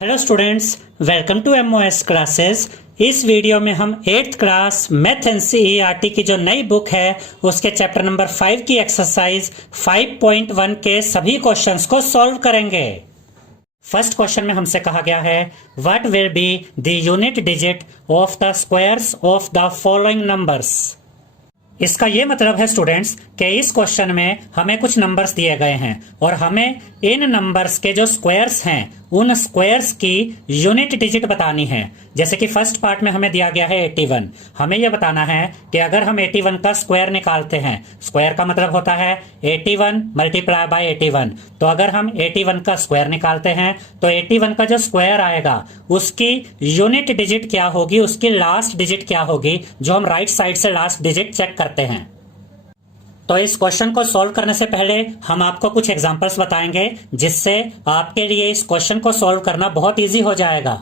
Hello students, welcome to MOS classes. इस video में हम 8th क्लास मैथ एनसीईआरटी की जो नई बुक है उसके चैप्टर नंबर 5 की एक्सरसाइज 5.1 के सभी क्वेश्चंस को सॉल्व करेंगे। फर्स्ट क्वेश्चन में हमसे कहा गया है what will be the unit digit of the squares of the following numbers. इसका ये मतलब है स्टूडेंट्स कि इस क्वेश्चन में हमें कुछ नंबर्स दिए गए हैं और हमें इन नंबर्स के जो स्क्वायर्स हैं उन स्क्वायर्स की यूनिट डिजिट बतानी है। जैसे कि फर्स्ट पार्ट में हमें दिया गया है 81। हमें यह बताना है कि अगर हम 81 का स्क्वायर निकालते हैं, स्क्वायर का मतलब होता है 81 मल्टीप्लाई बाय 81, तो अगर हम 81 का स्क्वायर निकालते हैं तो 81 का जो स्क्वायर आएगा उसकी यूनिट डिजिट क्या होगी, उसकी लास्ट डिजिट क्या होगी, जो हम राइट साइड से लास्ट डिजिट चेक करते हैं। तो इस क्वेश्चन को सॉल्व करने से पहले हम आपको कुछ एग्जांपल्स बताएंगे जिससे आपके लिए इस क्वेश्चन को सॉल्व करना बहुत इजी हो जाएगा।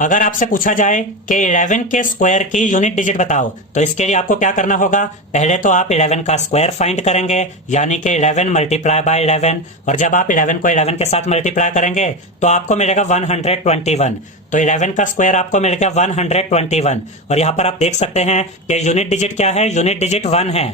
अगर आपसे पूछा जाए कि 11 के स्क्वायर की यूनिट डिजिट बताओ, तो इसके लिए आपको क्या करना होगा, पहले तो आप 11 का स्क्वायर फाइंड करेंगे, यानी कि 11 मल्टीप्लाई बाय 11, और जब आप 11 को 11 के साथ मल्टीप्लाई करेंगे तो आपको मिलेगा 121। तो 11 का स्क्वायर आपको मिल गया 121, और यहाँ पर आप देख सकते हैं कि यूनिट डिजिट क्या है, यूनिट डिजिट 1 है।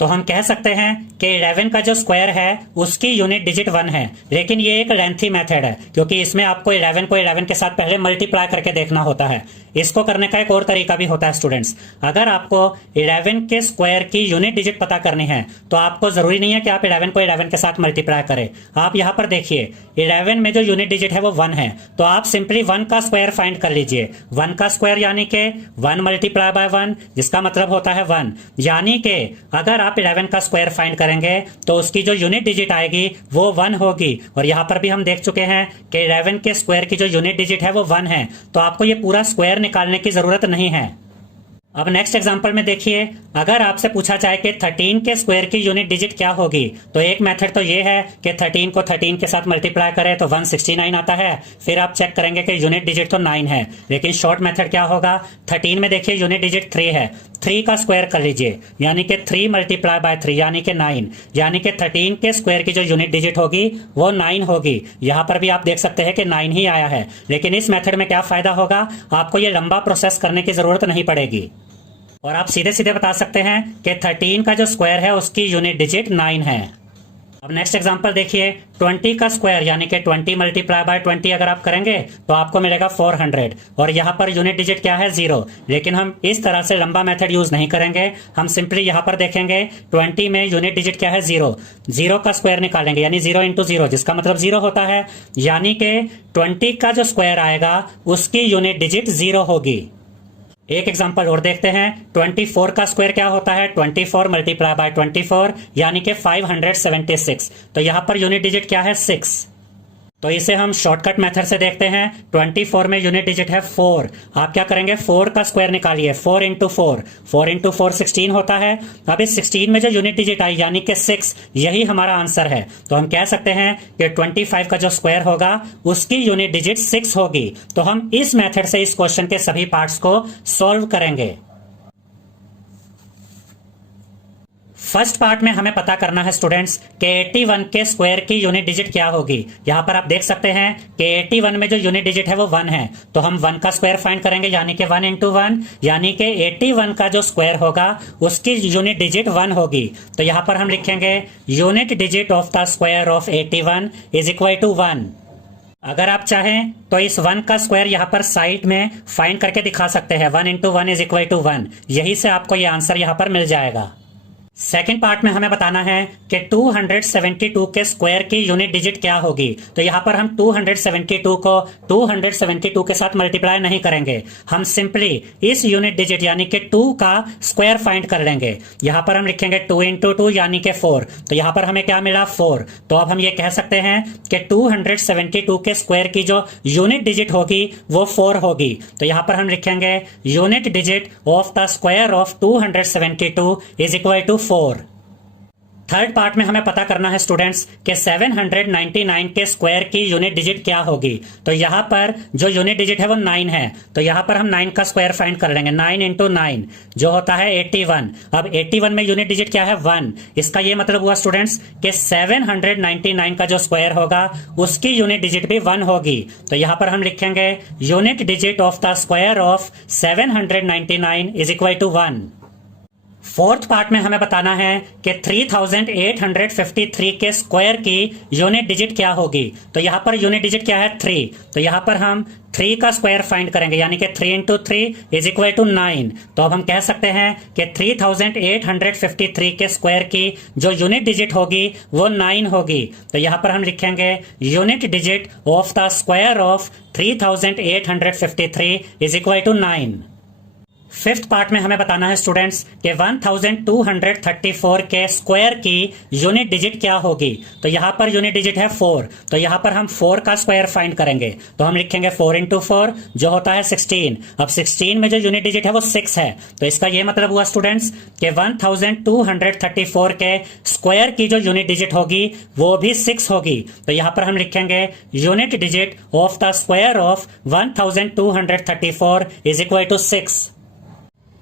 तो हम कह सकते हैं कि 11 का जो स्क्वायर है उसकी यूनिट डिजिट 1 है, लेकिन ये एक लेंथी मेथड है क्योंकि इसमें आपको 11 को 11 के साथ पहले मल्टीप्लाई करके देखना होता है। इसको करने का एक और तरीका भी होता है स्टूडेंट्स। अगर आपको 11 के स्क्वायर की यूनिट डिजिट पता करनी है तो आपको जरूरी नहीं है कि आप 11 को 11 के साथ मल्टीप्लाई करें। आप यहाँ पर देखिए 11 में जो यूनिट डिजिट है वो 1 है, तो आप सिंपली 1 का स्क्वायर फाइंड कर लीजिए। 1 का स्क्वायर यानी कि 1 मल्टीप्लाई बाय 1, जिसका मतलब होता है 1, यानी कि अगर आप 11 का स्क्वायर फाइंड करेंगे तो उसकी जो यूनिट डिजिट आएगी वो 1 होगी। और यहां पर भी हम देख चुके हैं कि 11 के स्क्वायर की जो यूनिट डिजिट है वो 1 है, तो आपको ये पूरा स्क्वायर निकालने की जरूरत नहीं है। अब नेक्स्ट एग्जांपल में देखिए, अगर आपसे पूछा जाए कि 13 के स्क्वायर की यूनिट डिजिट क्या होगी, तो एक मेथड तो ये है कि 13 को 13 के साथ मल्टीप्लाई करें तो 169 आता है, फिर आप चेक करेंगे कि यूनिट डिजिट तो 9 है। लेकिन शॉर्ट मेथड क्या होगा, 13 में देखिए यूनिट डिजिट 3 है, 3 का स्क्वायर कर लीजिए, यानी कि 3 मल्टीप्लाई बाय 3 यानी कि 9, यानी कि 13 के स्क्वायर की जो यूनिट डिजिट होगी वो 9 होगी। यहां पर भी आप देख सकते हैं कि 9 ही आया है, लेकिन इस मेथड में क्या फायदा होगा, आपको ये लंबा प्रोसेस करने की जरूरत नहीं पड़ेगी और आप सीधे सीधे बता सकते हैं कि 13 का जो स्क्वायर है उसकी यूनिट डिजिट 9 है। अब नेक्स्ट एग्जांपल देखिए, 20 का स्क्वायर यानी कि 20 मल्टीप्लाई बाय 20 अगर आप करेंगे तो आपको मिलेगा 400, और यहाँ पर यूनिट डिजिट क्या है, 0। लेकिन हम इस तरह से लंबा मेथड यूज नहीं करेंगे, हम सिंपली यहाँ पर देखेंगे 20 में यूनिट डिजिट क्या है, 0। 0 का स्क्वायर निकालेंगे यानी 0 इंटू 0, जिसका मतलब 0 होता है, यानी कि 20 का जो स्क्वायर आएगा उसकी यूनिट डिजिट 0 होगी। एक एग्जांपल और देखते हैं, 24 का स्क्वायर क्या होता है, 24 मल्टीप्लाई बाय 24 यानी कि 576, तो यहां पर यूनिट डिजिट क्या है, 6। तो इसे हम शॉर्टकट मेथड से देखते हैं। 24 में यूनिट डिजिट है 4, आप क्या करेंगे, 4 का स्क्वायर निकालिए, 4 इंटू 4, 4 इंटू 4 16 होता है। अब इस 16 में जो यूनिट डिजिट आई यानी कि 6, यही हमारा आंसर है। तो हम कह सकते हैं कि 25 का जो स्क्वायर होगा उसकी यूनिट डिजिट 6 होगी। तो हम इस मेथड से इस क्वेश्चन के सभी पार्ट्स को सॉल्व करेंगे। फर्स्ट पार्ट में हमें पता करना है स्टूडेंट्स कि 81 के स्क्वायर की यूनिट डिजिट क्या होगी। यहां पर आप देख सकते हैं कि 81 में जो यूनिट डिजिट है वो 1 है, तो हम 1 का स्क्वायर फाइंड करेंगे यानी कि 1 इंटू 1, यानी कि 81 का जो स्क्वायर होगा उसकी यूनिट डिजिट 1 होगी। तो यहां पर हम लिखेंगे unit digit of the square of 81 is equal to 1। अगर आप चाहें तो इस 1 का स्क्वायर यहाँ पर साइड में फाइंड करके दिखा सकते हैं, 1 इंटू 1 इज इक्वल टू 1, यही से आपको ये आंसर यहाँ पर मिल जाएगा। सेकेंड पार्ट में हमें बताना है कि 272 के स्क्वायर की यूनिट डिजिट क्या होगी। तो यहां पर हम 272 को 272 के साथ मल्टीप्लाई नहीं करेंगे, हम सिंपली इस यूनिट डिजिट यानी कि 2 का स्क्वायर फाइंड कर लेंगे। यहां पर हम लिखेंगे 2 इंटू 2 यानी कि 4, तो यहां पर हमें क्या मिला, 4। तो अब हम ये कह सकते हैं कि 272 के स्क्वायर की जो यूनिट डिजिट होगी वो 4 होगी। तो यहां पर हम लिखेंगे unit digit of the square of 272 is equal to 4। Third part में हमें पता करना है स्टूडेंट्स कि 799 के स्क्वायर की यूनिट डिजिट क्या होगी। तो यहाँ पर जो यूनिट डिजिट है वो 9 है, तो यहाँ पर हम 9 का स्क्वायर फाइंड कर लेंगे। 9 इंटू 9 जो होता है 81। अब 81 में यूनिट डिजिट क्या है 1। इसका ये मतलब हुआ स्टूडेंट्स कि 799 का जो स्क्वायर होगा उसकी यूनिट डिजिट भी 1 होगी। तो यहाँ पर हम लिखेंगे unit digit of the square of 799 is equal to 1। Fourth part में हमें बताना है कि 3853 के स्क्वायर की यूनिट डिजिट क्या होगी। तो यहाँ पर यूनिट डिजिट क्या है 3, तो यहाँ पर हम 3 का स्क्वायर फाइंड करेंगे, यानी कि 3 इंटू 3 इज इक्वल टू 9। तो अब हम कह सकते हैं कि 3853 के स्क्वायर की जो यूनिट डिजिट होगी वो 9 होगी। तो यहाँ पर हम लिखेंगे unit digit of the square of 3853 is equal to 9। Fifth part में हमें बताना है स्टूडेंट्स कि 1234 के स्क्वायर की यूनिट डिजिट क्या होगी। तो यहाँ पर यूनिट डिजिट है 4, तो यहाँ पर हम 4 का स्क्वायर फाइंड करेंगे। तो हम लिखेंगे 4 इंटू 4 जो होता है 16। अब 16 में जो यूनिट डिजिट है वो 6 है, तो इसका ये मतलब हुआ स्टूडेंट्स कि 1234 के स्क्वायर की जो यूनिट डिजिट होगी वो भी 6 होगी। तो यहाँ पर हम लिखेंगे unit digit of the square of 1234 is equal to 6।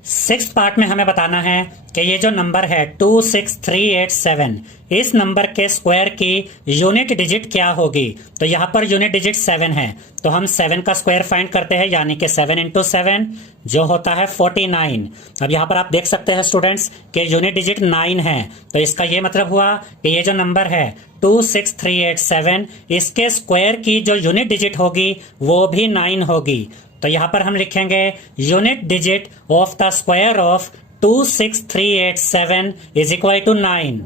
Six part में हमें बताना है कि ये जो नंबर है 26387, इस नंबर के स्क्वायर की यूनिट डिजिट क्या होगी। तो यहाँ पर यूनिट डिजिट 7 है, तो हम 7 का स्क्वायर फाइंड करते हैं, यानी कि 7 इंटू 7 जो होता है 49। अब यहाँ पर आप देख सकते हैं स्टूडेंट्स कि यूनिट डिजिट 9 है, तो इसका ये मतलब हुआ कि ये जो नंबर है 26387 इसके स्क्वायर की जो यूनिट डिजिट होगी वो भी 9 होगी। तो यहां पर हम लिखेंगे unit digit of the square of 26387 is equal to 9।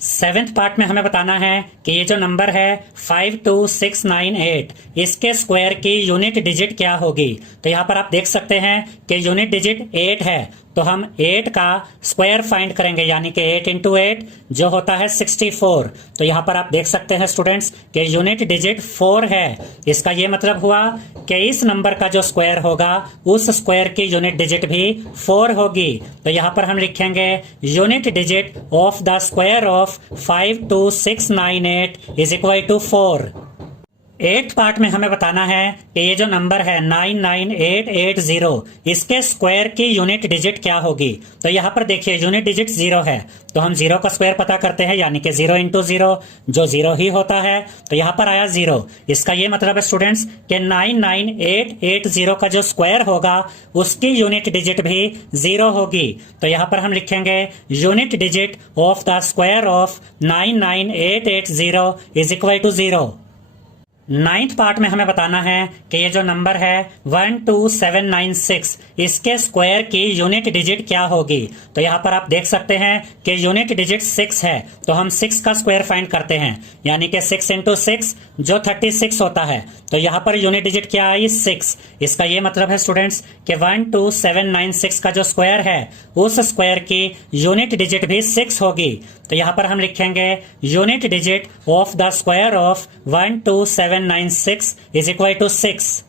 Seventh part में हमें बताना है कि ये जो नंबर है 52698 इसके स्क्वायर की यूनिट डिजिट क्या होगी। तो यहाँ पर आप देख सकते हैं कि यूनिट डिजिट 8 है, तो हम 8 का स्क्वायर फाइंड करेंगे, यानी कि 8 इंटू 8 जो होता है 64। तो यहाँ पर आप देख सकते हैं स्टूडेंट्स कि यूनिट डिजिट 4 है। इसका ये मतलब हुआ कि इस नंबर का जो स्क्वायर होगा उस स्क्वायर की यूनिट डिजिट भी 4 होगी। तो यहाँ पर हम लिखेंगे unit digit of the square of 52698 is equal to 4। Eighth part में हमें बताना है कि ये जो नंबर है 99880 इसके स्क्वायर की यूनिट डिजिट क्या होगी। तो यहाँ पर देखिए यूनिट डिजिट 0 है, तो हम 0 का स्क्वायर पता करते हैं, यानी कि 0 इंटू 0 जो 0 ही होता है। तो यहाँ पर आया 0, इसका ये मतलब है स्टूडेंट्स कि 99880 का जो स्क्वायर होगा उसकी यूनिट डिजिट भी 0 होगी। तो यहाँ पर हम लिखेंगे unit digit of the square of 99880 is equal to 0। Ninth part में हमें बताना है कि ये जो नंबर है 12796 इसके स्क्वायर की यूनिट डिजिट क्या होगी। तो यहाँ पर आप देख सकते हैं कि यूनिट डिजिट 6 है, तो हम 6 का स्क्वायर फाइंड करते हैं, यानी कि 6 इंटू 6 जो 36 होता है। तो यहाँ पर यूनिट डिजिट क्या आई 6। इसका ये मतलब है स्टूडेंट्स कि 12796 का जो स्क्वायर है उस स्क्वायर की यूनिट डिजिट भी 6 होगी। तो यहाँ पर हम लिखेंगे unit digit of the square of 12796 is equal to 6।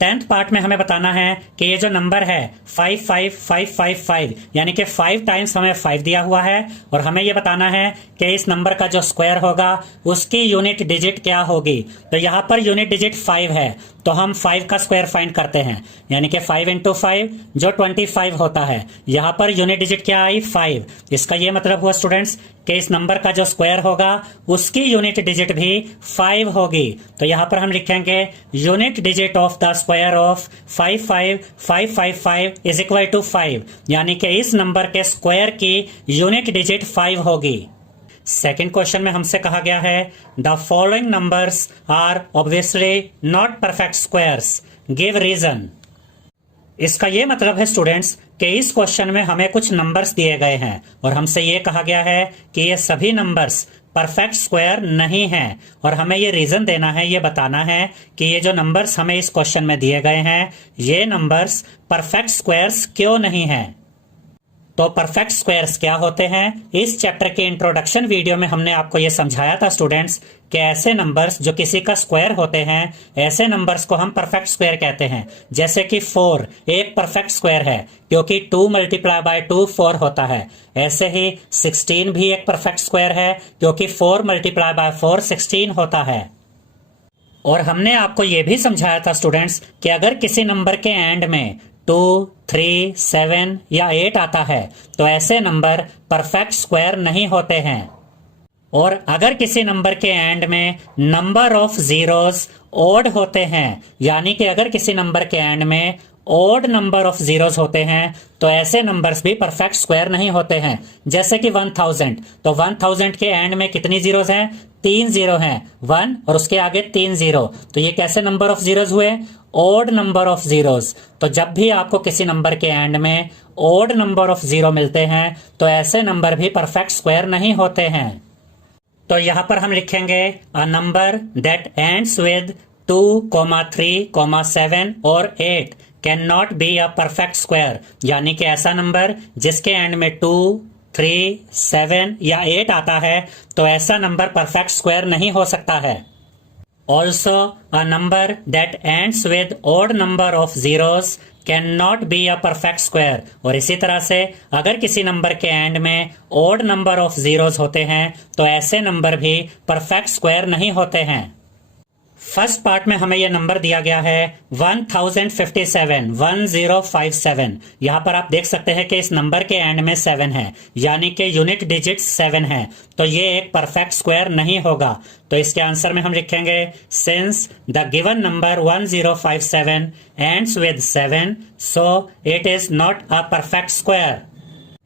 10th part में हमें बताना है कि ये जो नंबर है 55555 यानी कि 5 टाइम्स हमें 5 दिया हुआ है, और हमें ये बताना है कि इस नंबर का जो स्क्वायर होगा उसकी यूनिट डिजिट क्या होगी। तो यहाँ पर यूनिट डिजिट 5 है, तो हम 5 का स्क्वायर फाइंड करते हैं, यानी कि 5 इंटू 5 जो 25 होता है। यहाँ पर यूनिट डिजिट क्या आई 5। इसका ये मतलब हुआ स्टूडेंट्स कि इस नंबर का जो स्क्वायर होगा उसकी यूनिट डिजिट भी 5 होगी। तो यहाँ पर हम लिखेंगे unit digit of the square of 55555 is equal to 5, यानी कि इस नंबर के स्क्वायर की यूनिट डिजिट 5 होगी। सेकेंड क्वेश्चन में हमसे कहा गया है the following numbers are obviously not perfect squares, give reason. इसका ये मतलब है स्टूडेंट्स कि इस क्वेश्चन में हमें कुछ नंबर्स दिए गए हैं और हमसे ये कहा गया है कि ये सभी नंबर्स परफेक्ट स्क्वायर नहीं हैं, और हमें ये रीजन देना है, ये बताना है कि ये जो नंबर्स हमें इस क्वेश्चन में दिए गए हैं ये नंबर्स परफेक्ट स्क्वायर्स क्यों नहीं हैं। तो परफेक्ट स्क्वायर्स क्या होते हैं, इस चैप्टर के इंट्रोडक्शन वीडियो में हमने आपको ये समझाया था स्टूडेंट्स कि ऐसे नंबर्स जो किसी का स्क्वायर होते हैं, ऐसे नंबर्स को हम परफेक्ट स्क्वायर कहते हैं। जैसे कि 4 एक परफेक्ट स्क्वायर है क्योंकि 2 मल्टीप्लाई बाय 2 4 होता है। ऐसे ही 16 भी एक परफेक्ट स्क्वायर है क्योंकि 4 मल्टीप्लाई बाय 4 16 होता है। और हमने आपको यह भी समझाया था स्टूडेंट्स कि अगर किसी नंबर के एंड में 2, 3, 7 या 8 आता है तो ऐसे नंबर परफेक्ट स्क्वायर नहीं होते हैं। और अगर किसी नंबर के एंड में नंबर ऑफ जीरोस ओड होते हैं, यानी कि अगर किसी नंबर के एंड में ओड नंबर ऑफ जीरोस होते हैं तो ऐसे नंबर्स भी परफेक्ट स्क्वायर नहीं होते हैं। जैसे कि 1000, तो 1000 के एंड में कितनी जीरोस हैं? 3 जीरो हैं, 1 और उसके आगे 3 जीरो, तो ये कैसे नंबर ऑफ जीरोस हुए? Odd number of zeros. तो जब भी आपको किसी नंबर के एंड में ओड नंबर ऑफ जीरो मिलते हैं तो ऐसे नंबर भी परफेक्ट स्क्वायर नहीं होते हैं। तो यहां पर हम लिखेंगे a number that ends with 2, 3, 7 और 8 can not be a perfect square, यानी कि ऐसा नंबर जिसके एंड में 2, 3, 7 या 8 आता है तो ऐसा नंबर परफेक्ट स्क्वायर नहीं हो सकता है। Also a number that ends with odd number of zeros can not be a perfect square. और इसी तरह से अगर किसी नंबर के एंड में ऑड नंबर ऑफ जीरोस होते हैं तो ऐसे नंबर भी परफेक्ट स्क्वायर नहीं होते हैं। फर्स्ट पार्ट में हमें यह नंबर दिया गया है 1057, 1057। यहां पर आप देख सकते हैं कि इस नंबर के एंड में 7 है, यानी कि यूनिट डिजिट 7 है, तो ये एक परफेक्ट स्क्वायर नहीं होगा। तो इसके आंसर में हम लिखेंगे since the given number 1057 ends with 7 so it is not a perfect square.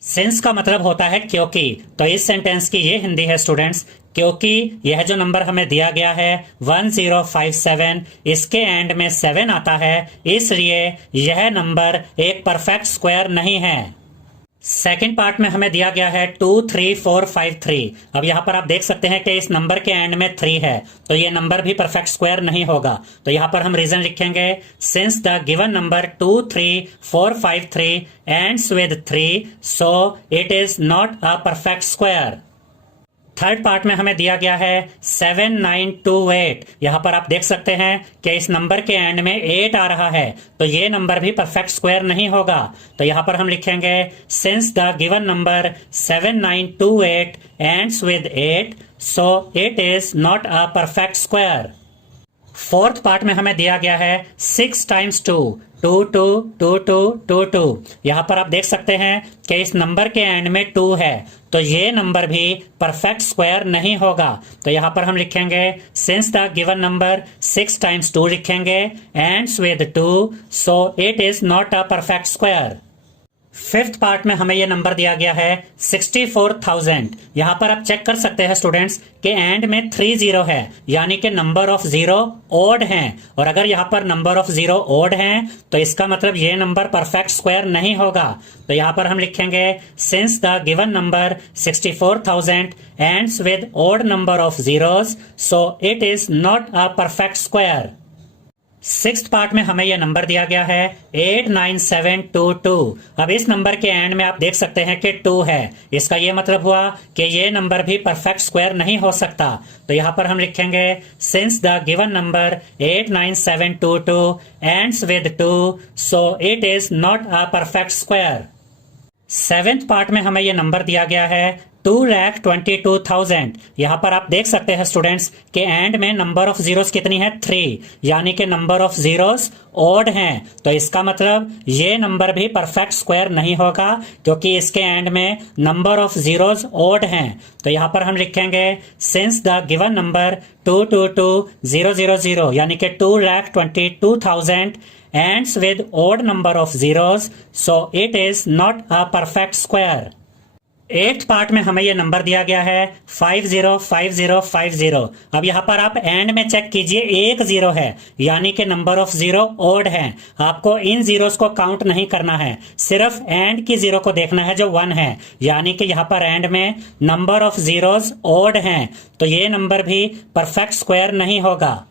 Since का मतलब होता है क्योंकि, तो इस सेंटेंस की ये हिंदी है स्टूडेंट्स, क्योंकि यह जो नंबर हमें दिया गया है 1057, इसके एंड में 7 आता है, इसलिए यह नंबर एक परफेक्ट स्क्वायर नहीं है। सेकंड पार्ट में हमें दिया गया है 23453। अब यहां पर आप देख सकते हैं कि इस नंबर के एंड में 3 है, तो ये नंबर भी परफेक्ट स्क्वायर नहीं होगा। तो यहां पर हम रीजन लिखेंगे since the given number 23453 ends with 3 so it is not a perfect square. Third part में हमें दिया गया है 7928। यहां पर आप देख सकते हैं कि इस नंबर के एंड में 8 आ रहा है, तो ये नंबर भी परफेक्ट स्क्वायर नहीं होगा। तो यहां पर हम लिखेंगे since the given number 7928 ends with 8 so it is not a perfect square. Fourth part में हमें दिया गया है 6 टाइम्स 2, 2 2 2 2 2 2। यहां पर आप देख सकते हैं कि इस नंबर के एंड में 2 है, तो ये नंबर भी परफेक्ट स्क्वायर नहीं होगा। तो यहां पर हम लिखेंगे since the given number 6 times 2 लिखेंगे ends with 2 so it is not a perfect square. Fifth part में हमें यह नंबर दिया गया है 64,000। यहां पर आप चेक कर सकते हैं स्टूडेंट्स कि एंड में 3 जीरो है, यानी कि नंबर ऑफ जीरो ओड हैं, और अगर यहां पर नंबर ऑफ जीरो ओड हैं तो इसका मतलब ये नंबर परफेक्ट स्क्वायर नहीं होगा। तो यहां पर हम लिखेंगे since the given number 64,000 ends with odd number of zeros so it is not a perfect square. Sixth part में हमें यह नंबर दिया गया है 89722। अब इस नंबर के एंड में आप देख सकते हैं कि 2 है, इसका यह मतलब हुआ कि यह नंबर भी परफेक्ट स्क्वायर नहीं हो सकता। तो यहां पर हम लिखेंगे since the given number 89722 ends with 2 so it is not a perfect square. Seventh part में हमें यह नंबर दिया गया है 2,22,000। यहां पर आप देख सकते हैं स्टूडेंट्स कि एंड में नंबर ऑफ जीरोस कितनी है? 3, यानी कि नंबर ऑफ जीरोस ओड हैं, तो इसका मतलब ये नंबर भी परफेक्ट स्क्वायर नहीं होगा क्योंकि इसके एंड में नंबर ऑफ जीरोस ओड हैं। तो यहां पर हम लिखेंगे सिंस द गिवन नंबर 222,000 यानी कि 2,22,000 ends with odd number of zeros so it is not a perfect square। Eighth part में हमें यह नंबर दिया गया है 505050। अब यहां पर आप एंड में चेक कीजिए, एक जीरो है, यानी कि नंबर ऑफ जीरो ओड है। आपको इन जीरोस को काउंट नहीं करना है, सिर्फ एंड की जीरो को देखना है जो 1 है, यानी कि यहां पर एंड में नंबर ऑफ जीरोस ओड हैं, तो ये नंबर भी परफेक्ट स्क्वायर नहीं होगा।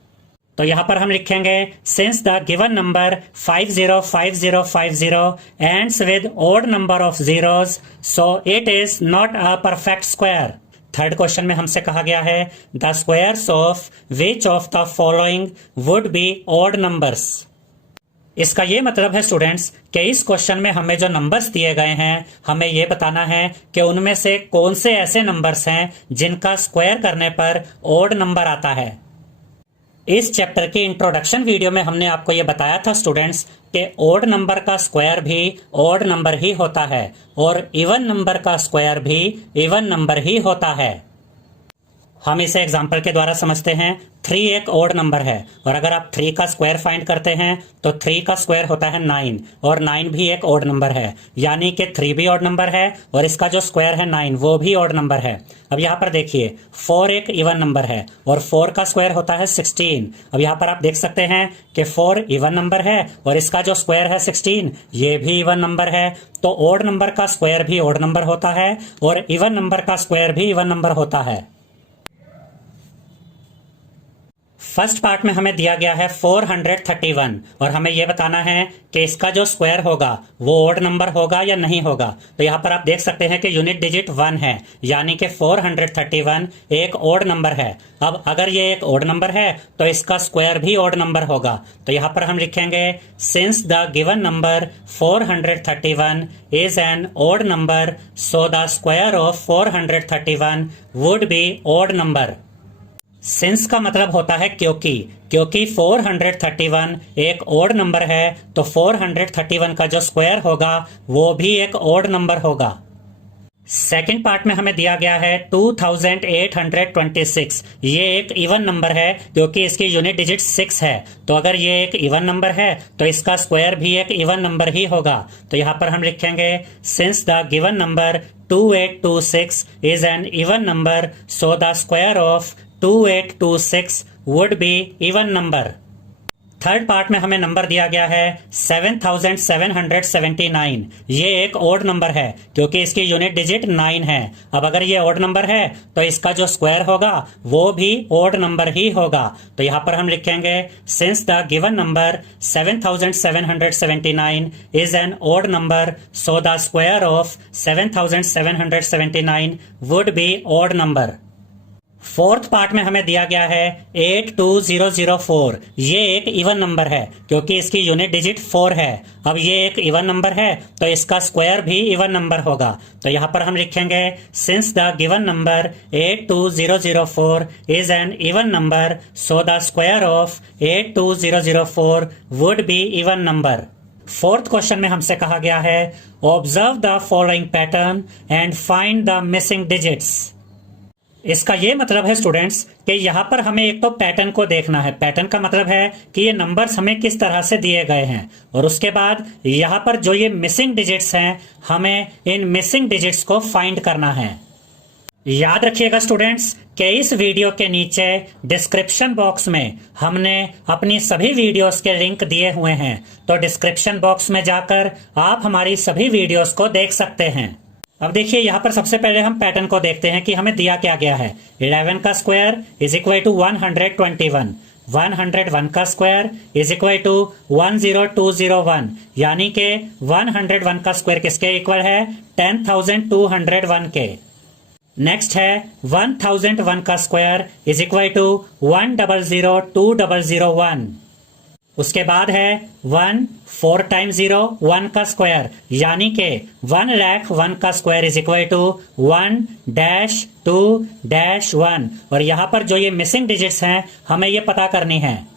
तो यहां पर हम लिखेंगे since the given number 505050 ends with odd number of zeros so it is not a perfect square. Third question में हमसे कहा गया है the squares of which of the following would be odd numbers. इसका ये मतलब है स्टूडेंट्स कि इस क्वेश्चन में हमें जो नंबर्स दिए गए हैं हमें ये बताना है कि उनमें से कौन से ऐसे नंबर्स हैं जिनका स्क्वायर करने पर ऑड नंबर आता है। इस चैप्टर की इंट्रोडक्शन वीडियो में हमने आपको ये बताया था स्टूडेंट्स कि ऑड नंबर का स्क्वायर भी ऑड नंबर ही होता है और इवन नंबर का स्क्वायर भी इवन नंबर ही होता है। हम इसे एग्जाम्पल के द्वारा समझते हैं। 3 एक ऑड नंबर है और अगर आप 3 का स्क्वायर फाइंड करते हैं तो 3 का स्क्वायर होता है 9 और 9 भी एक ऑड नंबर है, यानी कि 3 भी ऑड नंबर है और इसका जो स्क्वायर है 9 वो भी ऑड नंबर है। अब यहाँ पर देखिए 4 एक इवन नंबर है और 4 का स्क्वायर होता है 16। अब यहाँ पर आप देख सकते हैं कि 4 इवन नंबर है और इसका जो स्क्वायर है 16 ये भी इवन नंबर है। तो ऑड नंबर का स्क्वायर भी ऑड नंबर होता है और इवन नंबर का स्क्वायर भी इवन नंबर होता है। फर्स्ट पार्ट में हमें दिया गया है 431 और हमें यह बताना है कि इसका जो स्क्वायर होगा वो ऑड नंबर होगा या नहीं होगा। तो यहाँ पर आप देख सकते हैं कि यूनिट डिजिट 1 है, यानी कि 431 एक ऑड नंबर है। अब अगर ये एक ऑड नंबर है तो इसका स्क्वायर भी ऑड नंबर होगा। तो यहाँ पर हम लिखेंगे since the given number 431 is an odd number so the square of 431 would be odd number. Since का मतलब होता है क्योंकि 431 एक ऑड नंबर है तो 431 का जो स्क्वायर होगा वो भी एक ऑड नंबर होगा। सेकेंड पार्ट में हमें दिया गया है 2826। ये एक इवन नंबर है क्योंकि इसकी यूनिट डिजिट 6 है। तो अगर ये एक इवन नंबर है तो इसका स्क्वायर भी एक इवन नंबर ही होगा। तो यहाँ पर हम लिखेंगे since the given number 2826 is an even number so the square of 2826 would be even number। Third part में हमें नंबर दिया गया है 7779। ये एक ऑड नंबर है क्योंकि इसकी यूनिट डिजिट 9 है। अब अगर ये ऑड नंबर है तो इसका जो स्क्वायर होगा वो भी ऑड नंबर ही होगा। तो यहाँ पर हम लिखेंगे since the given number 7779 is an odd number so the square of 7779 would be odd number. Fourth part में हमें दिया गया है 82004। ये एक इवन नंबर है क्योंकि इसकी यूनिट डिजिट 4 है। अब ये एक इवन नंबर है तो इसका स्क्वायर भी इवन नंबर होगा। तो यहाँ पर हम लिखेंगे since the given number 82004 is an even number so the square of 82004 would be even number. Fourth question में हमसे कहा गया है observe the following pattern and find the missing digits. इसका ये मतलब है स्टूडेंट्स कि यहाँ पर हमें एक तो पैटर्न को देखना है। पैटर्न का मतलब है कि ये नंबर्स हमें किस तरह से दिए गए हैं और उसके बाद यहाँ पर जो ये मिसिंग डिजिट्स हैं हमें इन मिसिंग डिजिट्स को फाइंड करना है। याद रखिएगा स्टूडेंट्स कि इस वीडियो के नीचे डिस्क्रिप्शन बॉक्स में हमने अपनी सभी वीडियोस के लिंक दिए हुए हैं, तो डिस्क्रिप्शन बॉक्स में जाकर आप हमारी सभी वीडियोस को देख सकते हैं। अब देखिए यहाँ पर सबसे पहले हम पैटर्न को देखते हैं कि हमें दिया क्या गया है। 11 का स्क्वायर इज इक्वल टू 121। 101 का स्क्वायर इज इक्वल टू 10201, यानी कि 101 का स्क्वायर किसके इक्वल है 10,201 के। नेक्स्ट है 1001 का स्क्वायर इज इक्वल टू 1,002,001। उसके बाद है 1 4 टाइम्स 0 1 का स्क्वायर, यानी कि 1,01,000 का स्क्वायर इज इक्वल टू 1-2-1। और यहाँ पर जो ये मिसिंग डिजिट्स हैं हमें ये पता करनी है।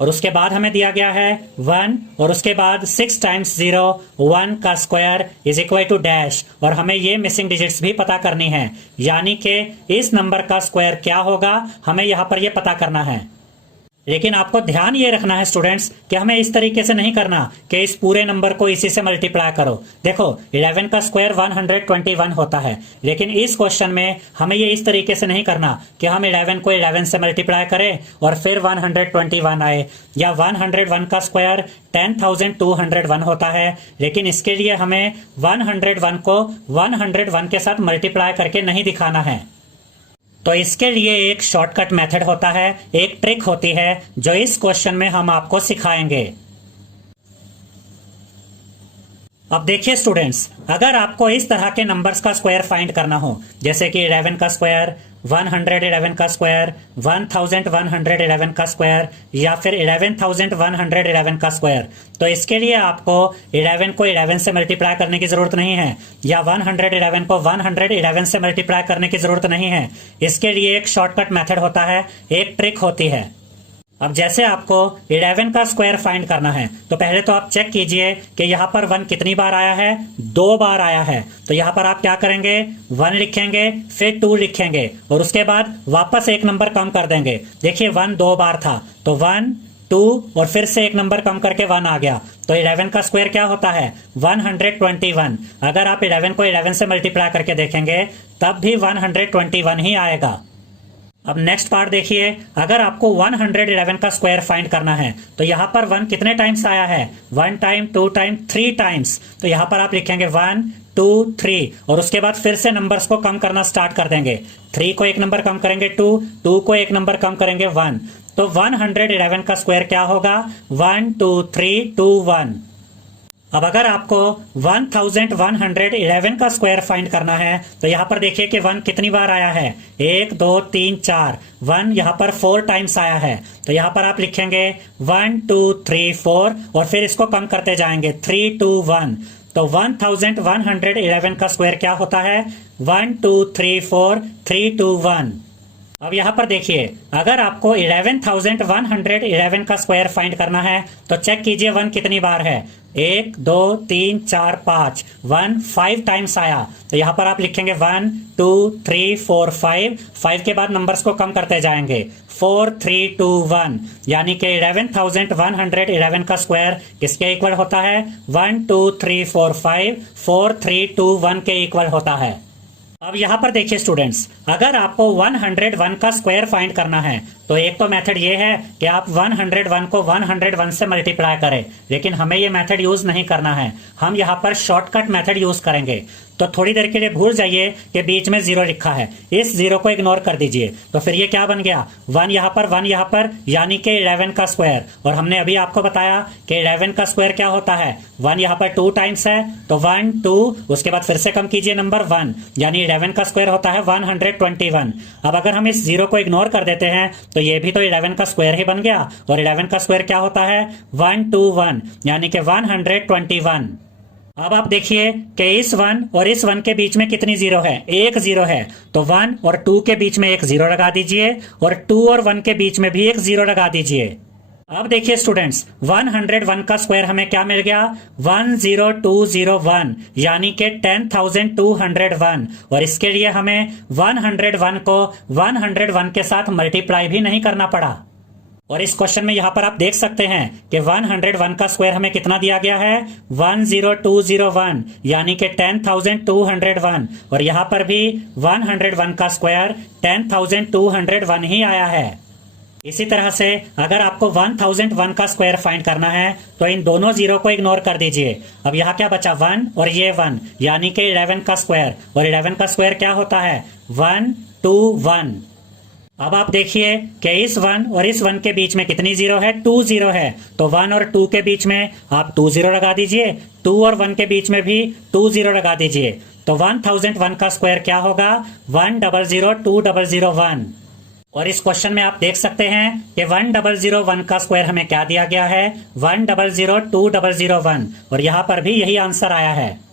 और उसके बाद हमें दिया गया है 1 और उसके बाद 6 टाइम्स 0 1 का square is equal to dash, और हमें ये मिसिंग डिजिट्स भी पता करनी है, यानी कि इस नंबर का स्क्वायर क्या होगा हमें यहाँ पर ये पता करना है। लेकिन आपको ध्यान ये रखना है स्टूडेंट्स कि हमें इस तरीके से नहीं करना कि इस पूरे नंबर को इसी से मल्टीप्लाई करो। देखो 11 का स्क्वायर 121 होता है, लेकिन इस क्वेश्चन में हमें ये इस तरीके से नहीं करना कि हम 11 को 11 से मल्टीप्लाई करें और फिर 121 आए, या 101 का स्क्वायर 10,201 होता है, लेकिन इसके लिए हमें 101 को 101 के साथ मल्टीप्लाई करके नहीं दिखाना है। तो इसके लिए एक शॉर्टकट मेथड होता है, एक ट्रिक होती है जो इस क्वेश्चन में हम आपको सिखाएंगे। अब देखिए स्टूडेंट्स, अगर आपको इस तरह के नंबर्स का स्क्वायर फाइंड करना हो, जैसे कि 11 का स्क्वायर, 111 का स्क्वायर, 1111 का स्क्वायर, या फिर 11111 का स्क्वायर, तो इसके लिए आपको 11 को 11 से मल्टीप्लाई करने की जरूरत नहीं है, या 111 को 111 से मल्टीप्लाई करने की जरूरत नहीं है। इसके लिए एक शॉर्टकट मेथड होता है, एक ट्रिक होती है। अब जैसे आपको 11 का स्क्वायर फाइंड करना है, तो पहले तो आप चेक कीजिए कि यहाँ पर 1 कितनी बार आया है, 2 बार आया है। तो यहाँ पर आप क्या करेंगे, 1 लिखेंगे, फिर 2 लिखेंगे, और उसके बाद वापस एक नंबर कम कर देंगे। देखिए 1 2 बार था, तो 1 2 और फिर से एक नंबर कम करके 1 आ गया। तो 11 का स्क्वायर क्या होता है, 121। अगर आप 11 को 11 से मल्टीप्लाई करके देखेंगे तब भी 121 ही आएगा। अब नेक्स्ट पार्ट देखिए, अगर आपको 111 का स्क्वायर फाइंड करना है, तो यहाँ पर 1 कितने टाइम्स आया है, 1 टाइम, 2 टाइम, 3 टाइम्स। तो यहाँ पर आप लिखेंगे 1 2 3, और उसके बाद फिर से नंबर्स को कम करना स्टार्ट कर देंगे। 3 को एक नंबर कम करेंगे 2, 2 को एक नंबर कम करेंगे 1। तो 111 का स्क्वायर क्या होगा, 1 2 3 2 1। अब अगर आपको 1111 का स्क्वायर फाइंड करना है, तो यहाँ पर देखिए कि 1 कितनी बार आया है, 1 2 3 4। 1 यहाँ पर 4 टाइम्स आया है, तो यहाँ पर आप लिखेंगे 1 2 3 4, और फिर इसको कम करते जाएंगे 3 2 1। तो 1111 का स्क्वायर क्या होता है, 1 2 3 4 3 2 1। अब यहाँ पर देखिए, अगर आपको 1111 का स्क्वायर फाइंड करना है, तो चेक कीजिए 1 कितनी बार है, 1 2 3 4 5। 1 5 टाइम्स आया, तो यहाँ पर आप लिखेंगे 1 2 3 4 5। 5 के बाद नंबर्स को कम करते जाएंगे, 4 3 2 1। यानी कि 1111 का स्क्वायर किसके इक्वल होता है, 1 2 3 4 5 4 3 2 1 के इक्वल होता है। अब यहाँ पर देखिए स्टूडेंट्स, अगर आपको 101 का स्क्वायर फाइंड करना है, तो एक तो मेथड ये है कि आप 101 को 101 से मल्टीप्लाई करें, लेकिन हमें ये मेथड यूज नहीं करना है। हम यहाँ पर शॉर्टकट मेथड यूज करेंगे। तो थोड़ी देर के लिए भूल जाइए कि बीच में 0 लिखा है, इस 0 को इग्नोर कर दीजिए। तो फिर ये क्या बन गया, 1 यहाँ पर 1 यहाँ पर, यानी कि 11 का स्क्वायर। और हमने अभी आपको बताया कि 11 का स्क्वायर क्या होता है, 1 यहाँ पर 2 टाइम्स है, तो 1 2, उसके बाद फिर से कम कीजिए नंबर 1, यानी 11 का स्क्वायर होता है 121। अब अगर हम इस 0 को इग्नोर कर देते हैं, तो ये भी तो 11 का स्क्वायर ही बन गया। और 11 का स्क्वायर क्या होता है, 121, यानी कि 121। अब आप देखिए कि इस 1 और इस 1 के बीच में कितनी 0 है, एक 0 है। तो 1 और 2 के बीच में एक 0 लगा दीजिए, और 2 और 1 के बीच में भी एक 0 लगा दीजिए। अब देखिए स्टूडेंट्स, 101 का स्क्वायर हमें क्या मिल गया, 10201, यानी कि 10,201। और इसके लिए हमें 101 को 101 के साथ मल्टीप्लाई भी नहीं करना पड़ा। और इस क्वेश्चन में यहाँ पर आप देख सकते हैं कि 101 का स्क्वायर हमें कितना दिया गया है, 10201, यानी कि 10,201। और यहाँ पर भी 101 का स्क्वायर 10,201 ही आया है। इसी तरह से अगर आपको 1001 का स्क्वायर फाइंड करना है, तो इन दोनों 0 को इग्नोर कर दीजिए। अब यहाँ क्या बचा, 1 और ये 1, यानी कि 11 का स्क्वायर। और 11 का स्क्वायर क्या होता है, 121। अब आप देखिए कि इस 1 और इस 1 के बीच में कितनी 0 है, 2 0 है। तो 1 और 2 के बीच में आप 2 0 लगा दीजिए, 2 और 1 के बीच में भी 2 0 लगा दीजिए। तो 1001 का स्क्वायर क्या होगा, 1002001। और इस क्वेश्चन में आप देख सकते हैं कि 1001 का स्क्वायर हमें क्या दिया गया है, 1002001। और यहाँ पर भी यही आंसर आया है।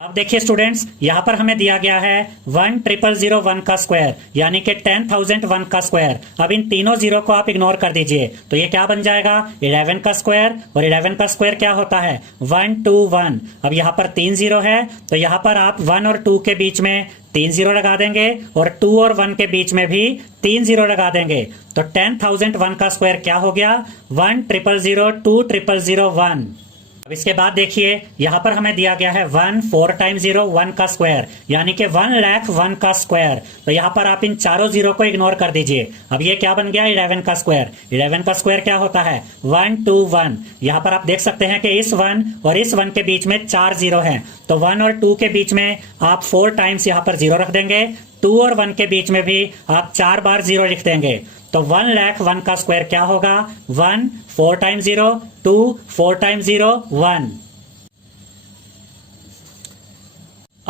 अब देखिए स्टूडेंट्स, यहाँ पर हमें दिया गया है 10001 का स्क्वायर, यानी कि 10,001 का स्क्वायर। अब इन तीनों 0 को आप इग्नोर कर दीजिए, तो ये क्या बन जाएगा, 11 का स्क्वायर। और 11 का स्क्वायर क्या होता है, 121। अब यहाँ पर 3 0 है, तो यहाँ पर आप 1 और 2 के बीच में 3 0 लगा देंगे, और 2 और 1 के बीच में भी 3 0 लगा देंगे। तो 10,001 का स्क्वायर क्या हो गया, 100020001। अब इसके बाद देखिए, यहाँ पर हमें दिया गया है 1 4 टाइम्स 0 1 का स्क्वायर, यानी कि 1,01,000 का स्क्वायर। तो यहाँ पर आप इन चारों 0 को इग्नोर कर दीजिए। अब ये क्या बन गया, 11 का स्क्वायर। 11 का स्क्वायर क्या होता है, 121। यहाँ पर आप देख सकते हैं कि इस 1 और इस 1 के बीच में 4 0 हैं। तो 1 और 2 के बीच में आप 4 टाइम्स यहाँ पर 0 रख देंगे, 2 और 1 के बीच में भी आप 4 बार 0 लिख देंगे। तो 1,01,000 का स्क्वायर क्या होगा, 1 4 टाइम्स 0 2 4 टाइम्स 0 1।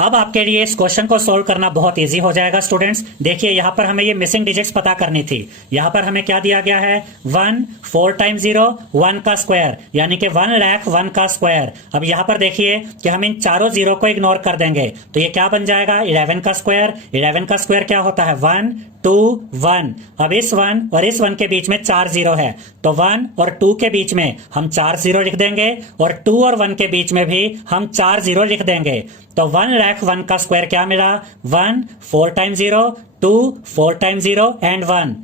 अब आपके लिए इस क्वेश्चन को सोल्व करना बहुत इजी हो जाएगा स्टूडेंट्स। देखिए यहाँ पर हमें ये मिसिंग डिजिट्स पता करनी थी। यहाँ पर हमें क्या दिया गया है 1 4 टाइम्स 0 1 का स्क्वायर, यानी कि 1 लाख 1 का स्क्वायर। अब यहाँ पर देखिए कि हम इन चारों जीरो को इग्नोर कर देंगे तो ये क्या बन जाएगा 11 का स्क्वायर। 11 का स्क्वायर क्या होता है 1 2 1। अब इस 1 और इस 1 के बीच में 4 जीरो है तो 1 और 2 के बीच में हम 4 जीरो लिख देंगे और 2 और 1 के बीच में भी हम 4 जीरो लिख देंगे। तो 1 लाख 1 का स्क्वायर क्या मिला 1 4 टाइम्स 0 2 4 टाइम्स 0 एंड 1।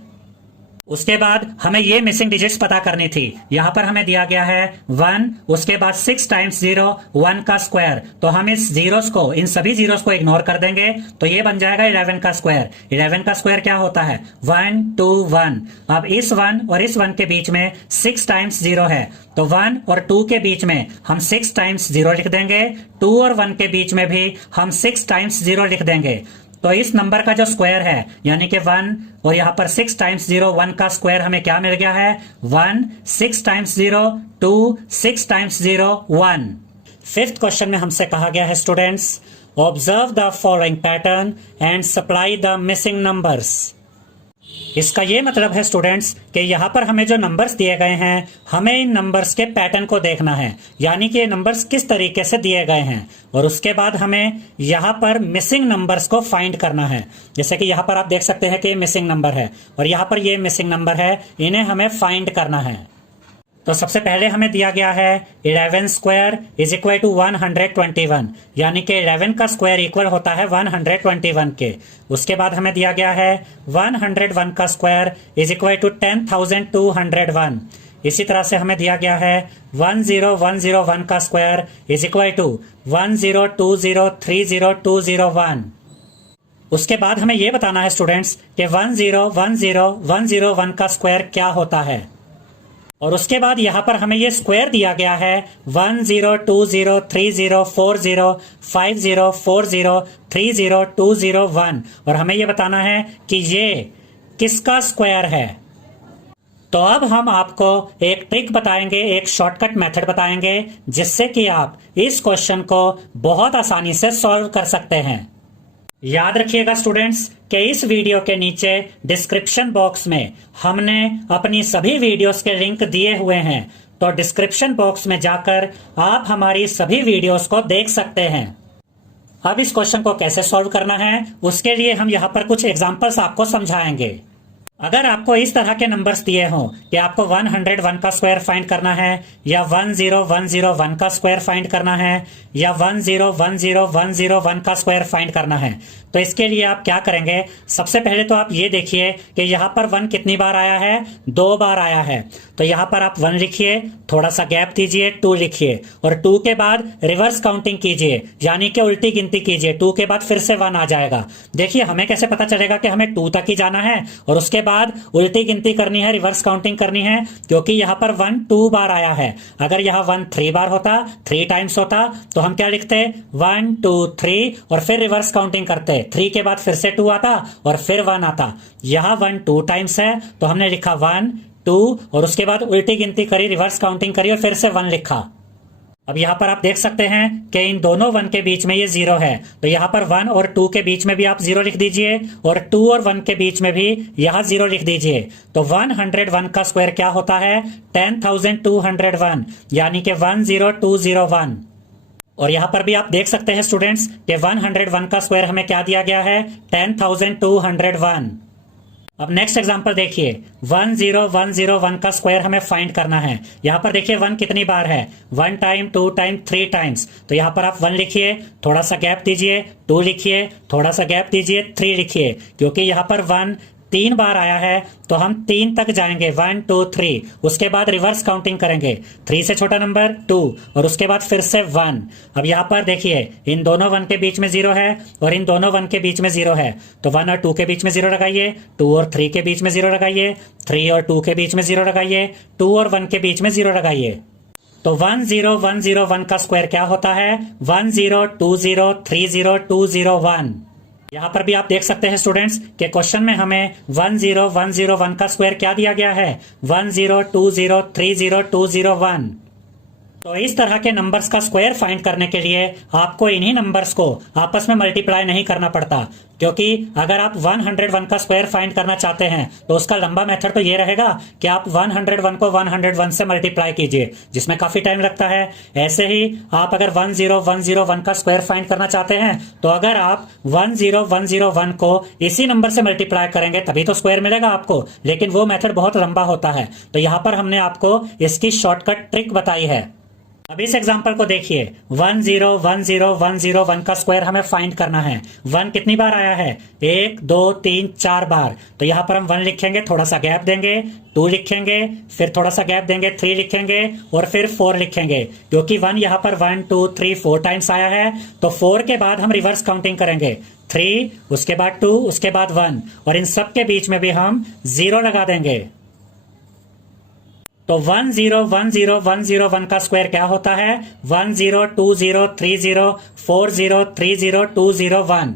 उसके बाद हमें ये मिसिंग डिजिट्स पता करनी थी। यहां पर हमें दिया गया है 1, उसके बाद 6 टाइम्स 0 1 का स्क्वायर। तो हम इस जीरोस को, इन सभी जीरोस को इग्नोर कर देंगे तो ये बन जाएगा 11 का स्क्वायर। 11 का स्क्वायर क्या होता है 1 2 1। अब इस 1 और इस 1 के बीच में 6 टाइम्स 0 है तो 1 और 2 के बीच में हम 6 टाइम्स 0 लिख देंगे। 2 और 1 के बीच में भी हम 6 टाइम्स 0 लिख देंगे। तो इस नंबर का जो स्क्वायर है यानी कि 1 और यहाँ पर 6 टाइम्स 0 1 का स्क्वायर हमें क्या मिल गया है 1 6 टाइम्स 0 2 6 टाइम्स 0 1। फिफ्थ क्वेश्चन में हमसे कहा गया है students observe the following pattern and supply the missing numbers. इसका ये मतलब है स्टूडेंट्स कि यहाँ पर हमें जो नंबर्स दिए गए हैं हमें इन नंबर्स के पैटर्न को देखना है, यानी कि ये नंबर्स किस तरीके से दिए गए हैं और उसके बाद हमें यहाँ पर मिसिंग नंबर्स को फाइंड करना है। जैसे कि यहाँ पर आप देख सकते हैं कि ये मिसिंग नंबर है और यहाँ पर ये मिसिंग नंबर है, इन्हें हमें फाइंड करना है। तो सबसे पहले हमें दिया गया है 11 स्क्वायर इज इक्वल टू 121, यानी कि 11 का स्क्वायर इक्वल होता है 121 के। उसके बाद हमें दिया गया है 101 का स्क्वायर इज इक्वल टू 10,201। इसी तरह से हमें दिया गया है 10101 का स्क्वायर इज इक्वल टू 102030201। उसके बाद हमें यह बताना है स्टूडेंट्स कि 1010101 का स्क्वायर क्या होता है। और उसके बाद यहाँ पर हमें ये स्क्वायर दिया गया है 102030405040302001 और हमें ये बताना है कि ये किसका स्क्वायर है। तो अब हम आपको एक ट्रिक बताएंगे, एक शॉर्टकट मेथड बताएंगे जिससे कि आप इस क्वेश्चन को बहुत आसानी से सॉल्व कर सकते हैं। याद रखिएगा स्टूडेंट्स कि इस वीडियो के नीचे डिस्क्रिप्शन बॉक्स में हमने अपनी सभी वीडियोस के लिंक दिए हुए हैं, तो डिस्क्रिप्शन बॉक्स में जाकर आप हमारी सभी वीडियोस को देख सकते हैं। अब इस क्वेश्चन को कैसे सॉल्व करना है उसके लिए हम यहाँ पर कुछ एग्जांपल्स आपको समझाएंगे। अगर आपको इस तरह के नंबर्स दिए हों कि आपको 101 का स्क्वायर फाइंड करना है या 10101 का स्क्वायर फाइंड करना है या 1010101 का स्क्वायर फाइंड करना है, तो इसके लिए आप क्या करेंगे, सबसे पहले तो आप ये देखिए कि यहाँ पर 1 कितनी बार आया है 2 बार आया है। तो यहाँ पर आप 1 लिखिए, थोड़ा सा गैप दीजिए, 2 लिखिए और 2 के बाद रिवर्स काउंटिंग कीजिए, यानी कि उल्टी गिनती कीजिए। 2 के बाद फिर से 1 आ जाएगा। देखिए हमें कैसे पता चलेगा कि हमें 2 तक ही जाना है और उसके बाद उल्टी गिनती करनी है, रिवर्स काउंटिंग करनी है, क्योंकि यहाँ पर 1 2 बार आया है। अगर यहाँ 1 3 बार होता, 3 टाइम्स होता, तो हम क्या लिखते 1 2 3 और फिर रिवर्स काउंटिंग करते, 3 के बाद फिर से 2 आता और फिर 1 आता। यहाँ 1 2 टाइम्स है तो हमने लिखा 1 2 और उसके बाद उल्टी गिनती करी, रिवर्स काउंटिंग करी और फिर से 1 लिखा। अब यहाँ पर आप देख सकते हैं कि इन दोनों 1 के बीच में ये 0 है, तो यहाँ पर 1 और 2 के बीच में भी आप 0 लिख दीजिए और 2 और 1 के बीच में भी यहाँ 0 लिख दीजिए। तो 101 का स्क्वायर क्या होता है 10,201, यानी कि 10201। और यहाँ पर भी आप देख सकते हैं स्टूडेंट्स कि 101 का स्क्वायर हमें क्या दिया गया है 10,201। अब नेक्स्ट एग्जांपल देखिए 10101 का स्क्वायर हमें फाइंड करना है। यहाँ पर देखिए 1 कितनी बार है 1 टाइम 2 टाइम 3 टाइम्स। तो यहाँ पर आप 1 लिखिए, थोड़ा सा गैप दीजिए, 2 लिखिए, थोड़ा सा गैप दीजिए, 3 लिखिए, क्योंकि यहाँ पर 1 3 बार आया है तो हम 3 तक जाएंगे 1 2 3। उसके बाद रिवर्स काउंटिंग करेंगे, 3 से छोटा नंबर 2 और उसके बाद फिर से 1। अब यहाँ पर देखिए इन दोनों 1 के बीच में 0 है और इन दोनों 1 के बीच में 0 है, तो 1 और 2 के बीच में 0 लगाइए, 2 और 3 के बीच में 0 लगाइए, 3 और 2 के बीच में 0 लगाइए, 2 और 1 के बीच में 0 लगाइए। तो 10101 का स्क्वायर क्या होता है 102030201। यहाँ पर भी आप देख सकते हैं स्टूडेंट्स कि क्वेश्चन में हमें 10101 का स्क्वायर क्या दिया गया है 102030201। तो इस तरह के नंबर्स का स्क्वायर फाइंड करने के लिए आपको इन्हीं नंबर्स को आपस में मल्टीप्लाई नहीं करना पड़ता, क्योंकि अगर आप 101 का स्क्वायर फाइंड करना चाहते हैं तो उसका लंबा मेथड तो ये रहेगा कि आप 101 को 101 से मल्टीप्लाई कीजिए, जिसमें काफी टाइम लगता है। ऐसे ही आप अगर 10101 का स्क्वायर फाइंड करना चाहते हैं तो अगर आप 10101 को इसी नंबर से मल्टीप्लाई करेंगे तभी तो स्क्वायर मिलेगा आपको, लेकिन वो मेथड बहुत लंबा होता है। तो यहां पर हमने आपको इसकी शॉर्टकट ट्रिक बताई है। अब इस एग्जांपल को देखिए, 1010101 का स्क्वायर हमें फाइंड करना है। 1 कितनी बार आया है? 1 2 3 4 बार। तो यहां पर हम 1 लिखेंगे, थोड़ा सा गैप देंगे, 2 लिखेंगे, फिर थोड़ा सा गैप देंगे, 3 लिखेंगे और फिर 4 लिखेंगे, क्योंकि 1 यहां पर 1 2 3 4 टाइम्स आया है। तो 4 के बाद हम रिवर्स काउंटिंग करेंगे, 3, उसके बाद 2, उसके बाद 1, और इन सब के बीच में भी हम 0 लगा देंगे। तो 1010101 का स्क्वायर क्या होता है? 10203040302001।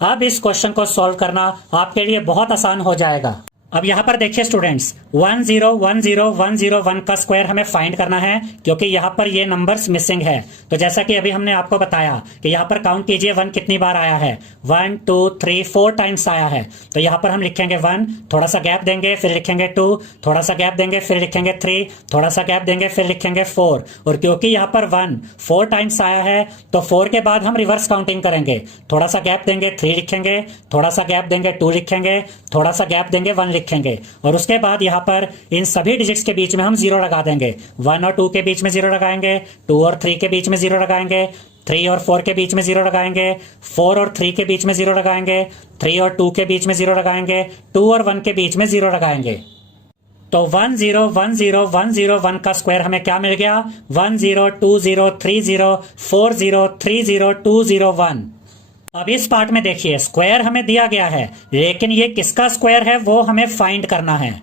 अब इस क्वेश्चन को सॉल्व करना आपके लिए बहुत आसान हो जाएगा। अब यहां पर देखिए स्टूडेंट्स, 1010101 का स्क्वायर हमें फाइंड करना है, क्योंकि यहां पर ये नंबर्स मिसिंग है। तो जैसा कि अभी हमने आपको बताया कि यहां पर काउंट कीजिए 1 कितनी बार आया है? 1 2 3 4 टाइम्स आया है। तो यहां पर हम लिखेंगे 1, थोड़ा सा गैप देंगे, फिर लिखेंगे 2, थोड़ा सा गैप देंगे, फिर लिखेंगे 3, थोड़ा सा गैप देंगे, फिर लिखेंगे 4। और क्योंकि यहां पर 1 4 टाइम्स आया है तो 4 के बाद हम रिवर्स काउंटिंग करेंगे, थोड़ा सा गैप देंगे, 3 लिखेंगे, थोड़ा सा गैप देंगे, 2 लिखेंगे, थोड़ा सा गैप देंगे, 1 लिखेंगे, और उसके बाद यहां पर इन सभी डिजिट्स के बीच में हम 0 लगा देंगे। 1 और 2 के बीच में 0 लगाएंगे, 2 और 3 के बीच में 0 लगाएंगे, 3 और 4 के बीच में 0 लगाएंगे, 4 और 3 के बीच में 0 लगाएंगे, 3 और 2 के बीच में 0 लगाएंगे, 2 और 1 के बीच में 0 लगाएंगे। तो 1010101 का स्क्वायर हमें क्या मिल गया? 10203040302001। अब इस पार्ट में देखिए, स्क्वायर हमें दिया गया है, लेकिन ये किसका स्क्वायर है वो हमें फाइंड करना है।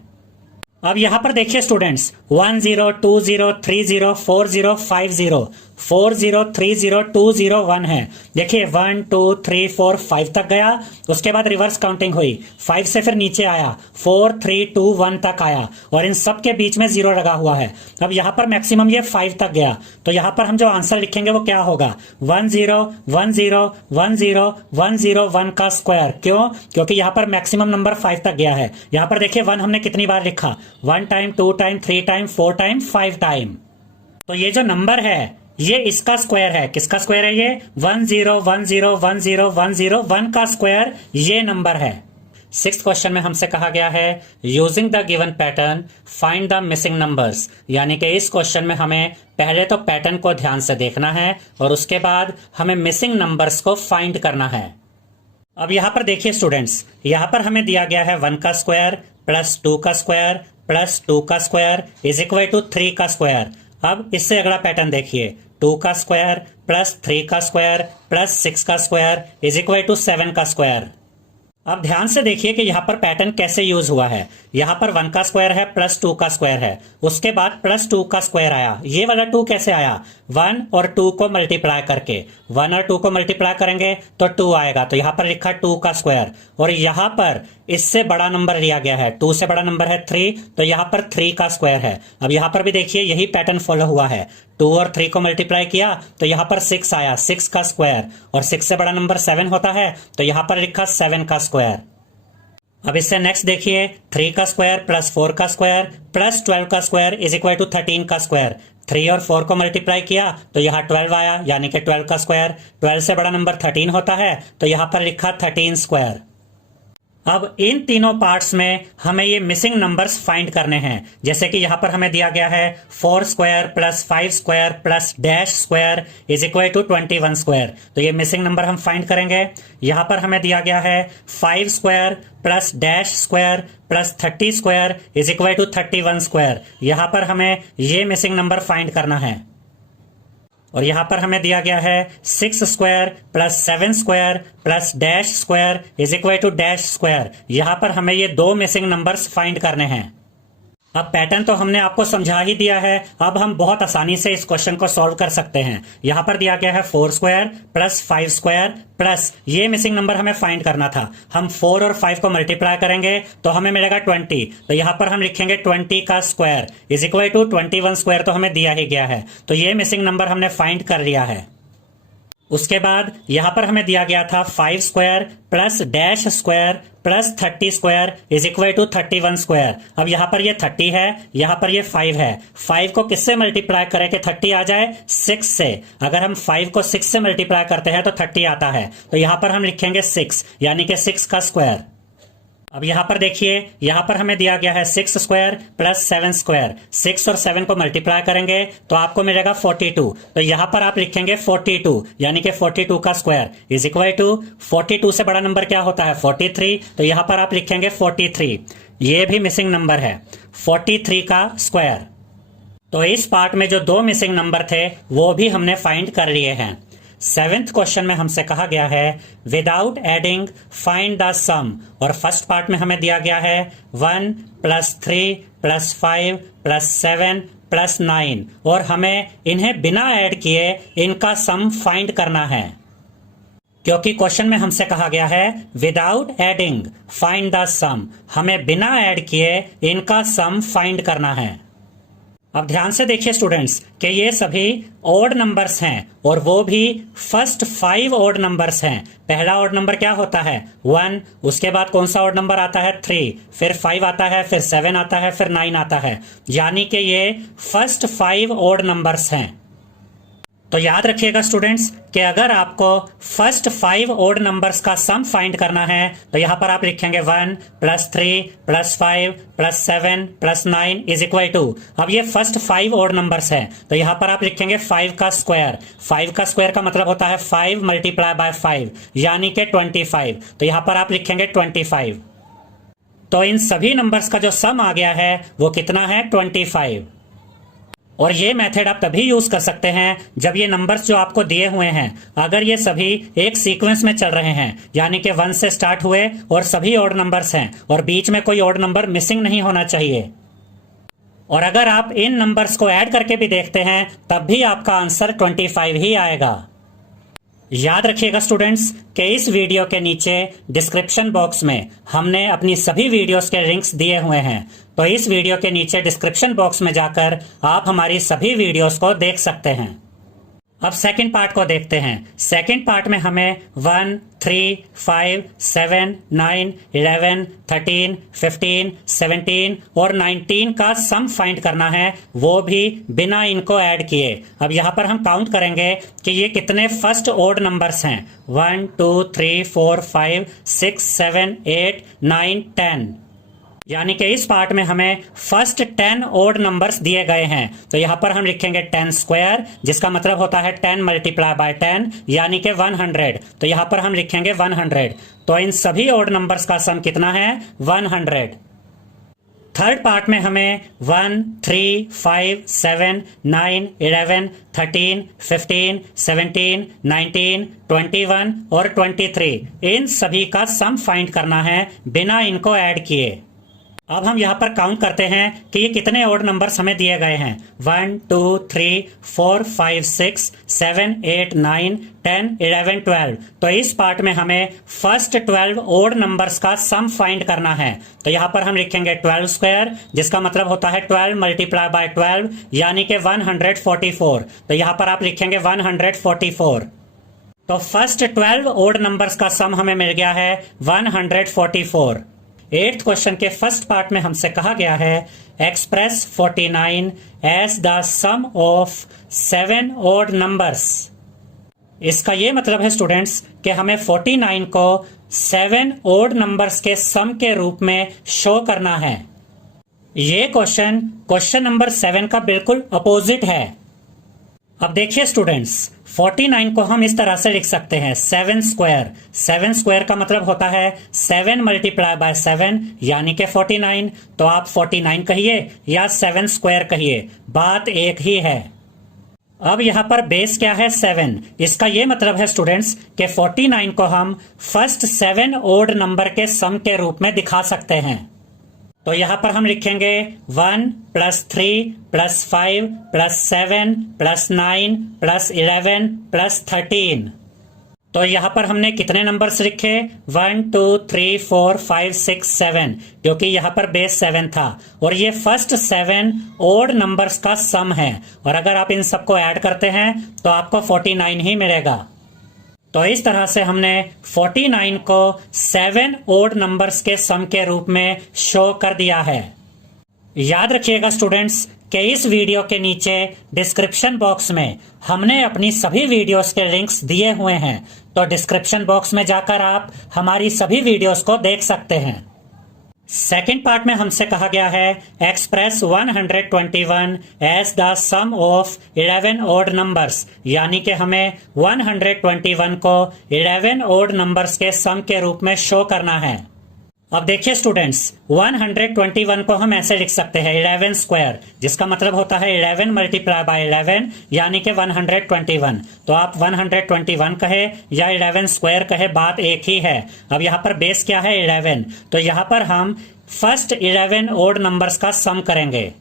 अब यहां पर देखिए स्टूडेंट्स, 1020304050 4030201 है। देखिए 1 2 3 4 5 तक गया, उसके बाद रिवर्स काउंटिंग हुई, 5 से फिर नीचे आया, 4 3 2 1 तक आया, और इन सब के बीच में 0 लगा हुआ है। अब यहां पर मैक्सिमम ये 5 तक गया, तो यहां पर हम जो आंसर लिखेंगे वो क्या होगा? 10101001 का स्क्वायर। क्यों? क्योंकि यहां पर मैक्सिमम नंबर 5 तक गया है। यहां पर देखिए 1 हमने कितनी बार लिखा? 1 time, 2 time, 3 time, 4 time, 5 time. तो ये जो नंबर है ये इसका स्क्वायर है। किसका स्क्वायर है ये? 10101001 का स्क्वायर ये नंबर है। 6th क्वेश्चन में हमसे कहा गया है using the given pattern find the missing numbers, यानी कि इस क्वेश्चन में हमें पहले तो पैटर्न को ध्यान से देखना है और उसके बाद हमें मिसिंग नंबर्स को फाइंड करना है। अब यहां पर देखिए स्टूडेंट्स, यहां पर हमें दिया गया है 1 का स्क्वायर प्लस 2 का स्क्वायर प्लस 2 का स्क्वायर इज इक्वल टू 3 का स्क्वायर। अब इससे अगला पैटर्न देखिए, 2 का स्क्वायर प्लस 3 का स्क्वायर प्लस 6 का स्क्वायर इज इक्वल टू 7 का स्क्वायर। अब ध्यान से देखिए कि यहां पर पैटर्न कैसे यूज हुआ है। यहां पर 1 का स्क्वायर है प्लस 2 का स्क्वायर है, उसके बाद प्लस 2 का स्क्वायर आया। ये वाला 2 कैसे आया? 1 और 2 को मल्टीप्लाई करके, 1 और 2 को मल्टीप्लाई करेंगे तो 2 आएगा, तो यहां पर लिखा 2 का स्क्वायर। और यहां पर इससे बड़ा नंबर लिया गया है, 2 से बड़ा नंबर है 3, तो यहां पर 3 का स्क्वायर है। अब यहां पर भी देखिए यही पैटर्न फॉलो हुआ है, 2 और 3 को मल्टीप्लाई किया तो यहां पर 6 आया, 6 का स्क्वायर, और 6 से बड़ा नंबर 7 होता है तो यहां पर लिखा 7 का स्क्वायर। अब इससे नेक्स्ट देखिए, 3 का स्क्वायर प्लस 4 का स्क्वायर प्लस 12 का स्क्वायर इज इक्वल टू 13 का स्क्वायर। 3 और 4 को मल्टीप्लाई किया तो यहाँ 12 आया, यानी कि 12 का स्क्वायर। 12 से बड़ा नंबर 13 होता है तो यहाँ पर लिखा 13 स्क्वायर। अब इन तीनों पार्ट्स में हमें ये मिसिंग नंबर्स फाइंड करने हैं। जैसे कि यहां पर हमें दिया गया है 4 square plus 5 square plus dash square is equal to 21 square, तो ये मिसिंग नंबर हम फाइंड करेंगे। यहां पर हमें दिया गया है 5 square plus dash square plus 30 square is equal to 31 square, यहां पर हमें ये मिसिंग नंबर फाइंड करना है। और यहां पर हमें दिया गया है 6 square plus 7 square plus dash square is equal to dash square, यहां पर हमें ये 2 मिसिंग नंबर्स फाइंड करने हैं। अब पैटर्न तो हमने आपको समझा ही दिया है, अब हम बहुत आसानी से इस क्वेश्चन को सॉल्व कर सकते हैं। यहां पर दिया गया है 4 स्क्वायर प्लस 5 स्क्वायर प्लस ये मिसिंग नंबर हमें फाइंड करना था। हम 4 और 5 को मल्टीप्लाई करेंगे तो हमें मिलेगा 20। तो यहां पर हम लिखेंगे 20 का square is equal to 21 square, तो हमें दिया ही गया है, तो ये मिसिंग नंबर हमने फाइंड कर लिया है। उसके बाद यहां पर हमें दिया गया था 5 square plus dash square plus 30 square is equal to 31 square. अब यहां पर ये 30 है, यहां पर ये 5 है। 5 को किससे मल्टीप्लाई करें कि 30 आ जाए? 6 से। अगर हम 5 को 6 से मल्टीप्लाई करते हैं तो 30 आता है, तो यहां पर हम लिखेंगे 6 यानी कि 6 का स्क्वायर। अब यहां पर देखिए, यहां पर हमें दिया गया है 6 स्क्वायर प्लस 7 स्क्वायर। 6 और 7 को मल्टीप्लाई करेंगे तो आपको मिलेगा 42। तो यहां पर आप लिखेंगे 42 यानी कि 42 का स्क्वायर इज इक्वल टू 42 से बड़ा नंबर क्या होता है? 43। तो यहां पर आप लिखेंगे 43। ये भी मिसिंग नंबर है, 43 का स्क्वायर। तो इस पार्ट में जो दो मिसिंग नंबर थे वो भी हमने फाइंड कर लिए हैं। 7th क्वेश्चन में हमसे कहा गया है विदाउट एडिंग फाइंड द सम, और फर्स्ट पार्ट में हमें दिया गया है 1 प्लस 3 प्लस 5 प्लस 7 प्लस 9, और हमें इन्हें बिना ऐड किए इनका सम फाइंड करना है। क्योंकि क्वेश्चन में हमसे कहा गया है विदाउट एडिंग फाइंड द सम, हमें बिना ऐड किए इनका सम फाइंड करना है। अब ध्यान से देखिए स्टूडेंट्स कि ये सभी ऑड नंबर्स हैं, और वो भी फर्स्ट 5 ऑड नंबर्स हैं। पहला ऑड नंबर क्या होता है? 1। उसके बाद कौन सा ऑड नंबर आता है? 3। फिर 5 आता है, फिर 7 आता है, फिर 9 आता है, यानी कि ये फर्स्ट 5 ऑड नंबर्स हैं। तो याद रखिएगा स्टूडेंट्स कि अगर आपको फर्स्ट 5 ऑड नंबर्स का सम फाइंड करना है तो यहां पर आप लिखेंगे 1 plus 3 plus 5 plus 7 plus 9 is equal to, अब ये फर्स्ट 5 ऑड नंबर्स हैं तो यहां पर आप लिखेंगे 5 का स्क्वायर। 5 का स्क्वायर का मतलब होता है 5 मल्टीप्लाई बाय 5 यानी कि 25। तो यहां पर आप लिखेंगे 25। तो इन सभी नंबर्स का जो सम आ गया है वो कितना है? 25। और ये मेथड आप तभी यूज कर सकते हैं जब ये नंबर्स जो आपको दिए हुए हैं अगर ये सभी एक सीक्वेंस में चल रहे हैं, यानी कि 1 से स्टार्ट हुए और सभी ऑड नंबर्स हैं और बीच में कोई ऑड नंबर मिसिंग नहीं होना चाहिए। और अगर आप इन नंबर्स को ऐड करके भी देखते हैं तब भी आपका आंसर 25 ही आएगा। याद रखिएगा स्टूडेंट्स कि इस वीडियो के नीचे डिस्क्रिप्शन बॉक्स में हमने अपनी सभी वीडियोस के लिंक्स दिए हुए हैं, तो इस वीडियो के नीचे डिस्क्रिप्शन बॉक्स में जाकर आप हमारी सभी वीडियोस को देख सकते हैं। अब सेकंड पार्ट को देखते हैं। सेकंड पार्ट में हमें 1, 3, 5, 7, 9, 11, 13, 15, 17 और 19 का सम फाइंड करना है, वो भी बिना इनको ऐड किए। अब यहाँ पर हम काउंट करेंगे कि ये कितने फर्स्ट ऑड नंबर्स हैं। 1, 2, 3, 4, 5, 6, 7, 8, 9, 10, यानी कि इस पार्ट में हमें फर्स्ट 10 ऑड नंबर्स दिए गए हैं। तो यहां पर हम लिखेंगे 10 स्क्वायर, जिसका मतलब होता है 10 मल्टीप्लाई बाय 10 यानी कि 100। तो यहां पर हम लिखेंगे 100। तो इन सभी ऑड नंबर्स का सम कितना है? 100। थर्ड पार्ट में हमें 1, 3, 5, 7, 9, 11, 13, 15, 17, 19, 21 और 23 इन सभी का सम फाइंड करना है बिना इनको ऐड किए। अब हम यहाँ पर काउंट करते हैं कि ये कितने ऑड नंबर्स हमें दिए गए हैं। 1, 2, 3, 4, 5, 6, 7, 8, 9, 10, 11, 12। तो इस पार्ट में हमें फर्स्ट 12 ऑड नंबर्स का सम फाइंड करना है। तो यहाँ पर हम लिखेंगे 12 स्क्वायर, जिसका मतलब होता है 12 मल्टीप्लाई बाय 12 यानी कि 144। तो यहाँ पर आप लिखेंगे 144। तो फर्स्ट 12 ऑड नंबर्स का सम हमें मिल गया है 144। 8th क्वेश्चन के फर्स्ट पार्ट में हमसे कहा गया है express 49 as the sum of 7 odd numbers. इसका यह मतलब है स्टूडेंट्स कि हमें 49 को 7 ऑड नंबर्स के सम के रूप में शो करना है। ये क्वेश्चन नंबर 7 का बिल्कुल अपोजिट है। अब देखिए स्टूडेंट्स, 49 को हम इस तरह से लिख सकते हैं 7 स्क्वायर। 7 स्क्वायर का मतलब होता है 7 मल्टीप्लाई बाय 7 यानी कि 49। तो आप 49 कहिए या 7 स्क्वायर कहिए, बात एक ही है। अब यहां पर बेस क्या है? 7। इसका यह मतलब है स्टूडेंट्स कि 49 को हम फर्स्ट 7 ऑड नंबर के सम के रूप में दिखा सकते हैं। तो यहाँ पर हम लिखेंगे 1 + 3 + 5 + 7 + 9 + 11 + 13। तो यहाँ पर हमने कितने नंबर्स लिखे? 1 2 3 4 5 6 7, क्योंकि यहाँ पर बेस 7 था और ये फर्स्ट 7 ओड नंबर्स का सम है, और अगर आप इन सबको ऐड करते हैं तो आपको 49 ही मिलेगा। तो इस तरह से हमने 49 को 7 ओड नंबर्स के सम के रूप में शो कर दिया है। याद रखिएगा स्टूडेंट्स कि इस वीडियो के नीचे डिस्क्रिप्शन बॉक्स में हमने अपनी सभी वीडियोस के लिंक्स दिए हुए हैं, तो डिस्क्रिप्शन बॉक्स में जाकर आप हमारी सभी वीडियोस को देख सकते हैं। सेकेंड पार्ट में हमसे कहा गया है express 121 as the sum of 11 odd numbers, यानी कि हमें 121 को 11 ओड नंबर्स के सम के रूप में शो करना है। अब देखिए स्टूडेंट्स, 121 को हम ऐसे लिख सकते हैं 11 स्क्वायर, जिसका मतलब होता है 11 मल्टीप्लाई बाय 11 यानी कि 121। तो आप 121 कहे या 11 स्क्वायर कहे, बात एक ही है। अब यहाँ पर बेस क्या है? 11। तो यहाँ पर हम फर्स्ट 11 ओड नंबर्स का सम करेंगे।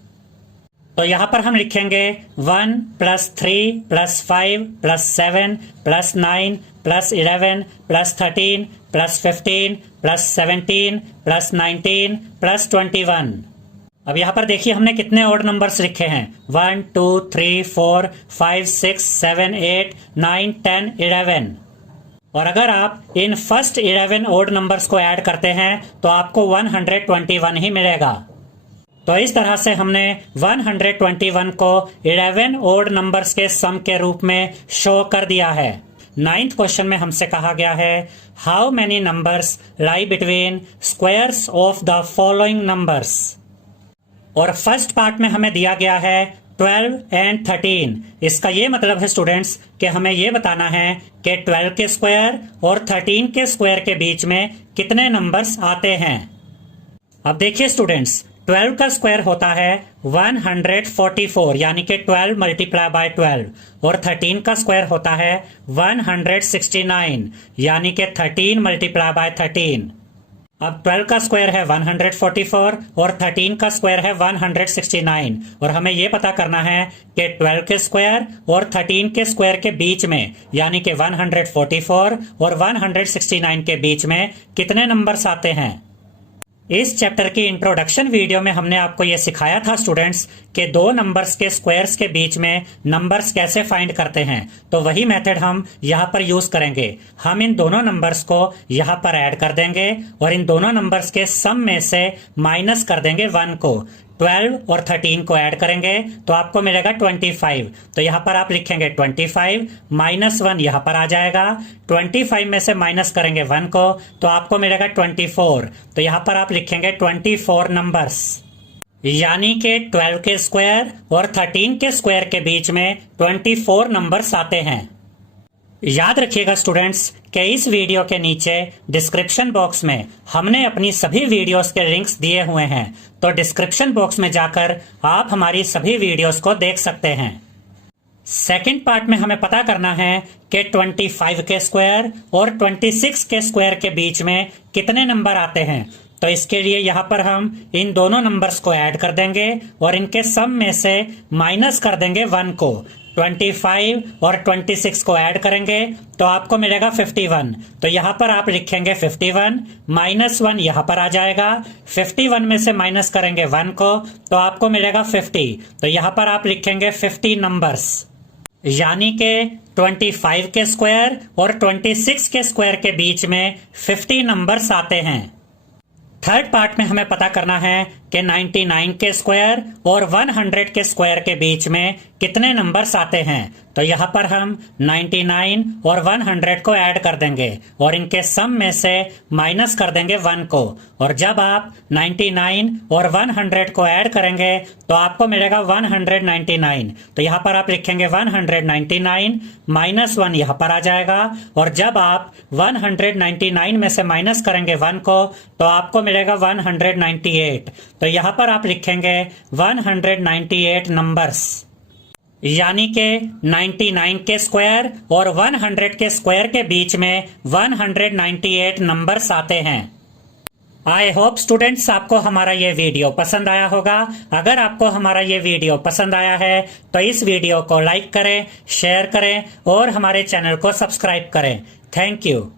तो यहाँ पर हम लिखेंगे 1 + 3 + 5 + 7 + 9 + 11 + 13 + 15 + 17 + 19 + 21। अब यहाँ पर देखिए हमने कितने ओड नंबर्स लिखे हैं? 1 2 3 4 5 6 7 8 9 10 11। और अगर आप इन फर्स्ट 11 ओड नंबर्स को ऐड करते हैं तो आपको 121 ही मिलेगा। तो इस तरह से हमने 121 को 11 ओड नंबर्स के सम के रूप में शो कर दिया है। 9th क्वेश्चन में हमसे कहा गया है how many numbers lie between squares of the following numbers. और फर्स्ट पार्ट में हमें दिया गया है 12 एंड 13। इसका ये मतलब है स्टूडेंट्स कि हमें ये बताना है कि 12 के स्क्वायर और 13 के स्क्वायर के बीच में कितने नंबर्स आते हैं। अब देखिए स्टूडेंट्स, 12 का स्क्वायर होता है 144, यानी कि 12 मल्टीप्लाई बाय 12, और 13 का स्क्वायर होता है 169, यानी कि 13 मल्टीप्लाई बाय 13। अब 12 का स्क्वायर है 144 और 13 का स्क्वायर है 169, और हमें यह पता करना है कि 12 के स्क्वायर और 13 के स्क्वायर के बीच में, यानी कि 144 और 169 के बीच में कितने नंबर्स आते हैं। इस चैप्टर की इंट्रोडक्शन वीडियो में हमने आपको यह सिखाया था स्टूडेंट्स कि दो नंबर्स के स्क्वायर्स के बीच में नंबर्स कैसे फाइंड करते हैं। तो वही मेथड हम यहाँ पर यूज करेंगे। हम इन दोनों नंबर्स को यहाँ पर ऐड कर देंगे और इन दोनों नंबर्स के सम में से माइनस कर देंगे 1 को। 12 और 13 को ऐड करेंगे तो आपको मिलेगा 25। तो यहाँ पर आप लिखेंगे 25 माइनस 1 यहाँ पर आ जाएगा। 25 में से माइनस करेंगे 1 को तो आपको मिलेगा 24। तो यहाँ पर आप लिखेंगे 24 नंबर्स, यानी कि 12 के स्क्वायर और 13 के स्क्वायर के बीच में 24 नंबर्स आते हैं। याद रखिएगा स्टूडेंट्स कि इस वीडियो के नीचे डिस्क्रिप्शन बॉक्स में हमने अपनी सभी वीडियोस के लिंक्स दिए हुए हैं, तो डिस्क्रिप्शन बॉक्स में जाकर आप हमारी सभी वीडियोस को देख सकते हैं। सेकंड पार्ट में हमें पता करना है कि 25 के स्क्वायर और 26 के स्क्वायर के बीच में कितने नंबर आते हैं। तो इसके लिए यहाँ पर हम इन दोनों नंबर्स को ऐड कर देंगे और इनके सम में से माइनस कर देंगे 1 को। 25 और 26 को ऐड करेंगे तो आपको मिलेगा 51। तो यहाँ पर आप लिखेंगे 51 माइनस 1 यहाँ पर आ जाएगा। 51 में से माइनस करेंगे 1 को तो आपको मिलेगा 50। तो यहाँ पर आप लिखेंगे 50 नंबर्स, यानी कि 25 के स्क्वायर और 26 के स्क्वायर के बीच में 50 नंबर्स आते हैं। थर्ड पार्ट में हमें पता करना है कि 99 के स्क्वायर और 100 के स्क्वायर के बीच में कितने नंबर्स आते हैं। तो यहाँ पर हम 99 और 100 को ऐड कर देंगे और इनके सम में से माइनस कर देंगे 1 को। और जब आप 99 और 100 को ऐड करेंगे तो आपको मिलेगा 199। तो यहाँ पर आप लिखेंगे 199 माइनस 1 यहाँ पर आ जाएगा। और जब आप 199 में से माइनस करेंगे 1 को तो आपको मिलेगा 198। तो यहाँ पर आप लिखेंगे 198 नंबर्स, यानी कि 99 के स्क्वायर और 100 के स्क्वायर के बीच में 198 नंबर्स आते हैं। आई होप स्टूडेंट्स आपको हमारा ये वीडियो पसंद आया होगा। अगर आपको हमारा ये वीडियो पसंद आया है तो इस वीडियो को लाइक करें, शेयर करें और हमारे चैनल को सब्सक्राइब करें। Thank you.